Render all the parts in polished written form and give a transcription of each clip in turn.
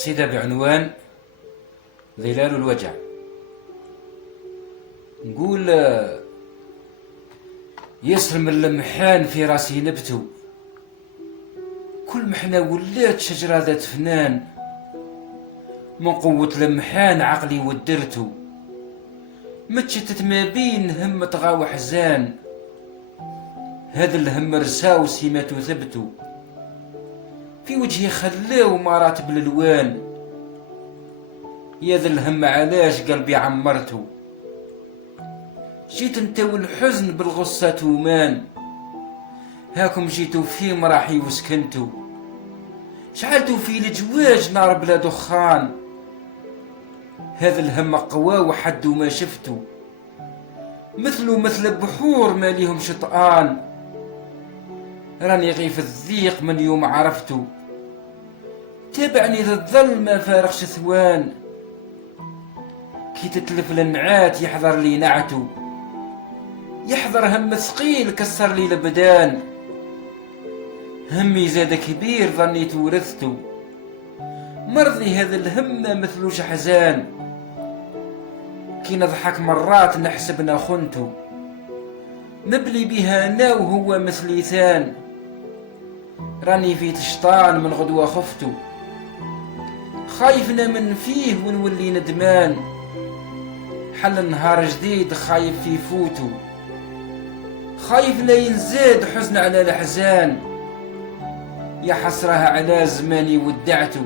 قصيدة بعنوان ظلال الوجع. نقول يسر من المحان في راسي نبتو، كل محنة ولات شجرة ذات فنان، من قوة المحان عقلي ودرتو، متشتت ما بين هم طغى وحزان، هذا الهم رساو سيماتو ثبتو، في وجهي خلاو مراتب الالوان، يا ذا الهم علاش قلبي عمرتو، جيت انت والحزن بالغصة تومان، هاكم جيتو في مراحي وسكنتو، شعلتو في الجواج نار بلا دخان، هذا الهم قوى وحد ما شفتو، مثلو مثل بحور ما ليهم شطآن، راني غيف الضيق من يوم عرفتو، تابعني ذا الظل ما فارغش ثوان، كي تتلف النعات يحضر لي نعتو، يحضر هم ثقيل كسر لي البدان، همي زاد كبير ظنيت ورثتو، مرضي هذا الهم ما مثلوش حزان، كي نضحك مرات نحسبنا خنتو، نبلي بها انا وهو مثلي ثان، راني في تشطان من غدوة خفتو، خايفنا من فيه ونولي ندمان، حل نهار جديد خايف في فوتو، خايف لا ينزاد حزن على الأحزان، يا حسرها على زماني ودعتو،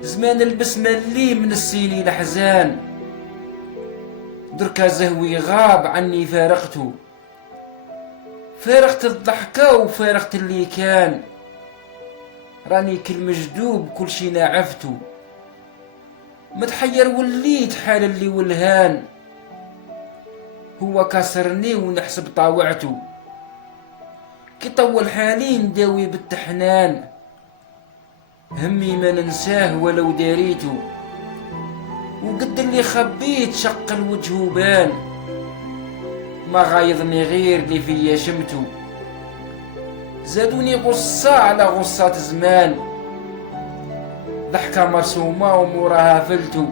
زمان البسمة اللي من السيني الأحزان، دركا زهوي غاب عني فارقتو، فارقت الضحكة وفارقت اللي كان، راني كل مجدوب كل شي ناعفتو، متحير وليت حال اللي ولهان، هو كسرني ونحسب طاوعتو، كي طول حالي نداوي بالتحنان، همي ما ننساه ولو داريتو، وقد اللي خبيت شق الوجه وبان، ما غايضني غير اللي فيا شمتو، زادوني غصة على غصات زمان، ضحكة مرسومة وموراها فلتو،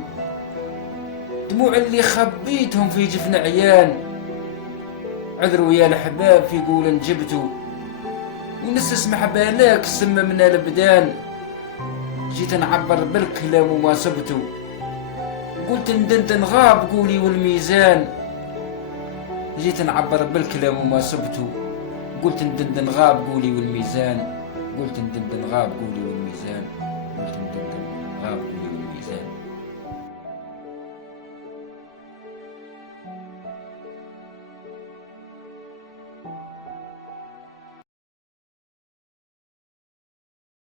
دموع اللي خبيتهم في جفن عيان، عذروا يا الحباب في قول نجبتو، ونسس محبالاك سم من البدان، جيت نعبر بالكلام وما سبتو، قلت ندندن غاب قولي والميزان، جيت نعبر بالكلام وما سبتو، قلت ندندن غاب قولي والميزان، قلت ندندن غاب قولي والميزان، قلت ندندن